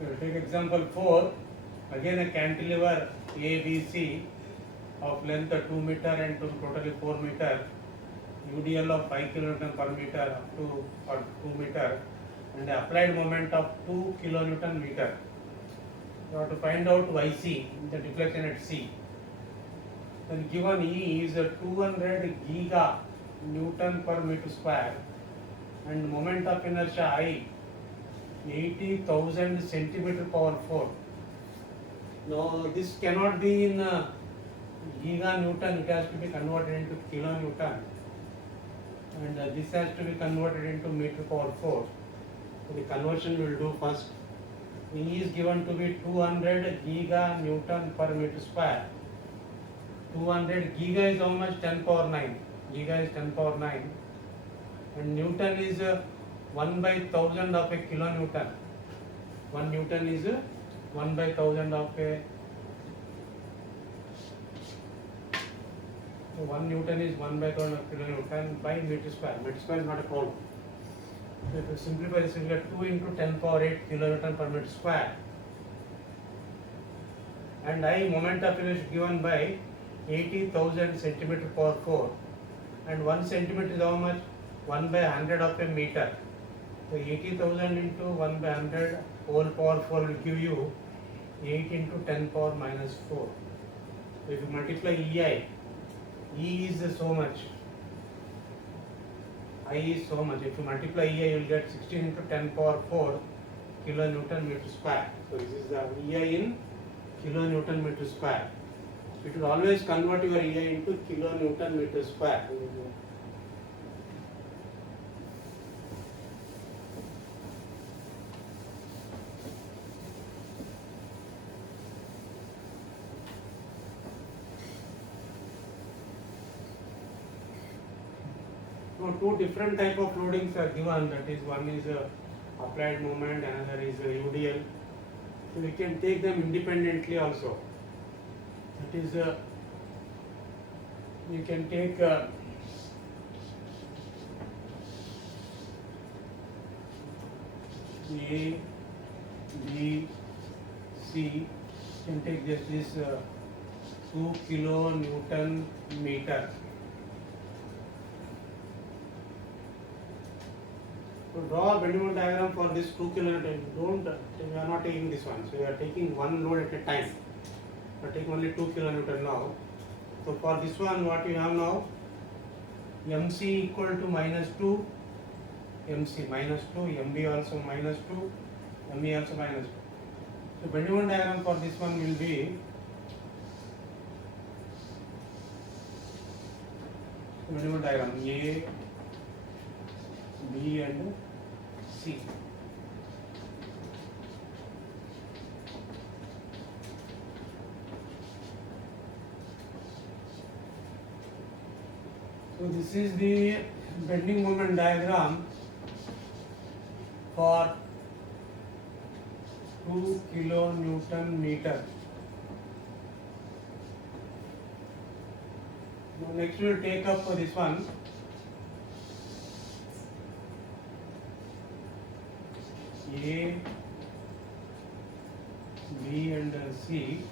Take example 4. Again a cantilever ABC of length 2 meter and totally 4 meter. UDL of 5 kilonewton per meter up to 2 meter and the applied moment of 2 kilonewton meter. You have to find out YC, the deflection at C. Then given E is 200 giga Newton per meter square and moment of inertia I 80,000 centimeter power 4. Now this cannot be in giga Newton, it has to be converted into kilonewton and this has to be converted into meter power 4. So the conversion we will do first. E is given to be 200 giga Newton per meter square. 200 giga is how much? 10 power 9. Giga is 10 power 9 and Newton is 1 by 1000 of a kilonewton. 1 Newton is 1 by 1000 of a 1 Newton is 1 by 1000 of kilonewton by meter square. Meter square is not a problem. So to simplify this, we get 2 into 10 power 8 kilonewton per meter square. And I moment of inertia given by 80,000 centimeter power 4 and 1 centimeter is how much? 1 by 100 of a meter. So 80,000 into 1 by 100 whole power 4 will give you 8 into 10 power minus 4. So if you multiply EI, E is so much, I is so much. If you multiply EI, you will get 16 into 10 power 4 kilonewton meter square. So this is the EI in kilonewton meter square. It will always convert your EI into kilonewton meter square. So two different type of loadings are given. That is, one is applied moment, another is UDL. So we can take them independently also. That is, you can take A, B, C. You can take just this 2 kilonewton meter. To draw a bending moment diagram for this 2 kilonewton, we are not taking this one. So we are taking one load at a time. We are taking only 2 kilonewton now. So for this one, what you have now, MC equal to minus 2, MC minus 2, MB also minus 2, ME also minus 2. So bending moment diagram for this one will be bending moment diagram A, B and C. So this is the bending moment diagram for 2 kilonewton meter. Now next we will take up this one. A, B and C.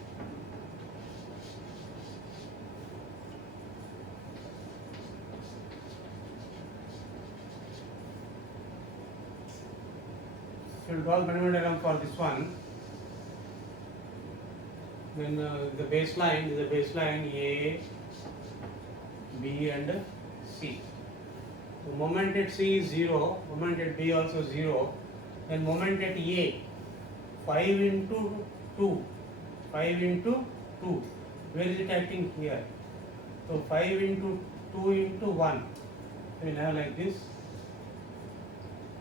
So we'll draw the bending moment diagram for this one. Then the baseline is the baseline A, B and C. The moment at C is 0, moment at B also 0. Then moment at A, 5 into 2, 5 into 2, where is it acting here? So 5 into 2 into 1, we will have like this.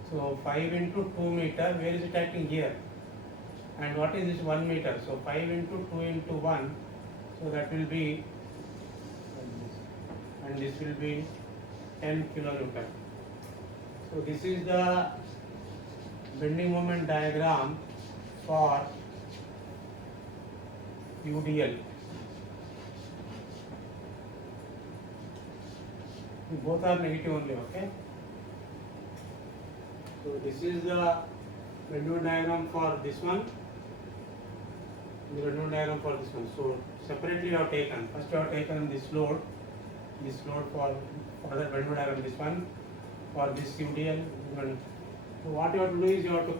So 5 into 2 meter, where is it acting here? And what is this 1 meter? So 5 into 2 into 1, so that will be, and this will be 10 kilonewton. So this is the bending moment diagram for UDL. Both are negative only, okay? So this is the Venn diagram for this one, the Venn diagram for this one. So separately you have taken, first you have taken this load for that Venn diagram, this one for this UDL. So what you have to do is you have to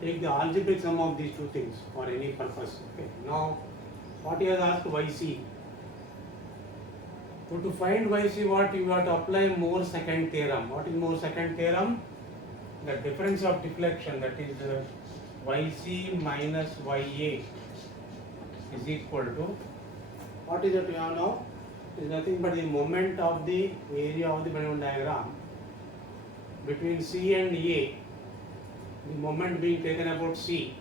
take the algebraic sum of these two things for any purpose. Okay. Now what he has asked YC. So to find YC, what you have to apply Moore's second theorem. What is Moore's second theorem? The difference of deflection, that is YC minus YA is equal to, what is it you have now? It is nothing but the moment of the area of the Venn diagram between C and A. The moment being taken about C.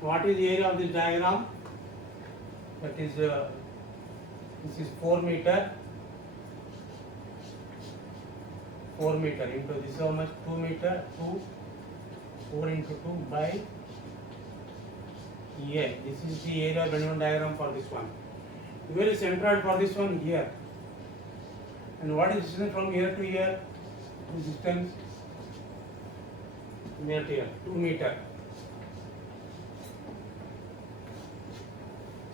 What is the area of this diagram? That is this is 4 meter. 4 meter into this is how much? 2 meter. 4 into 2 by EA. This is the area of Venn diagram for this one. Where is centroid for this one? Here. And what is distance from here to here? The distance near to here, 2 meter.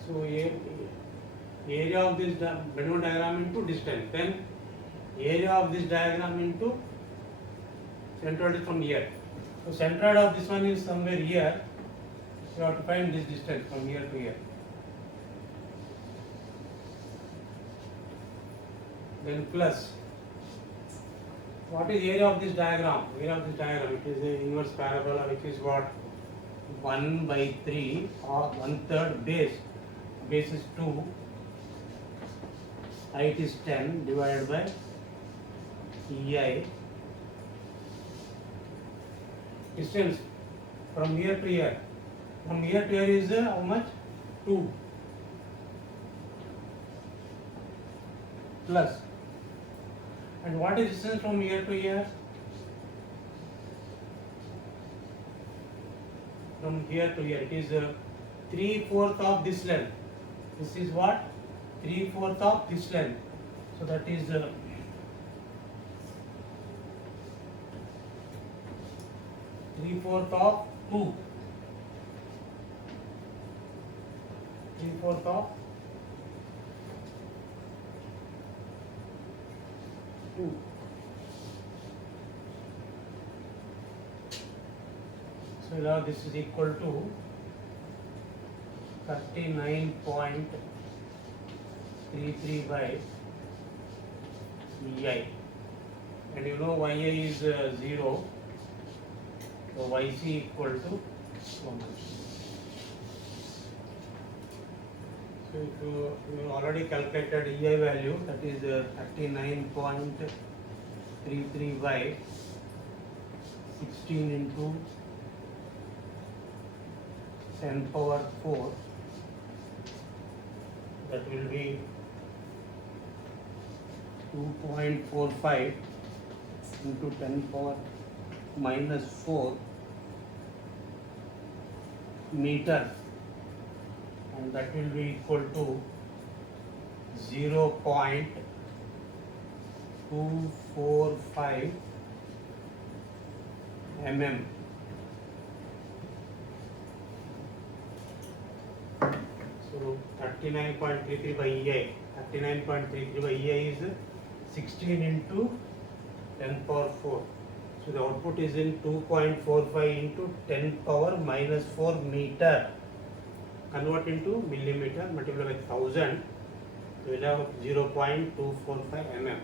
So area of this Venn diagram into distance. Then area of this diagram into centroid is from here. So centroid of this one is somewhere here. You have to find this distance from here to here. Then plus, what is area of this diagram? Area of this diagram, it is the inverse parabola, which is what? 1 by 3 or 1/3 base. Base is 2. Height is 10 divided by EI. Distance from here to here. From here to here is how much? 2. Plus. And what is distance from here to here? From here to here, it is 3/4 of this length. This is what? 3/4 of this length. So that is 3/4 of 2. 3/4 of 2. So now this is equal to 39.33 by EI. And you know YA is 0. So YC equal to 1. So if you already calculated EI value, that is 39.33 by 16 into 10 power 4, that will be 2.45 into 10 power minus 4 meter, and that will be equal to 0.245 mm. So 39.33 by EI. 39.33 by EI is 16 into 10 power 4. So the output is in 2.45 into 10 power minus 4 meter. Convert into millimeter, multiply by 1000. We will have 0.245 mm.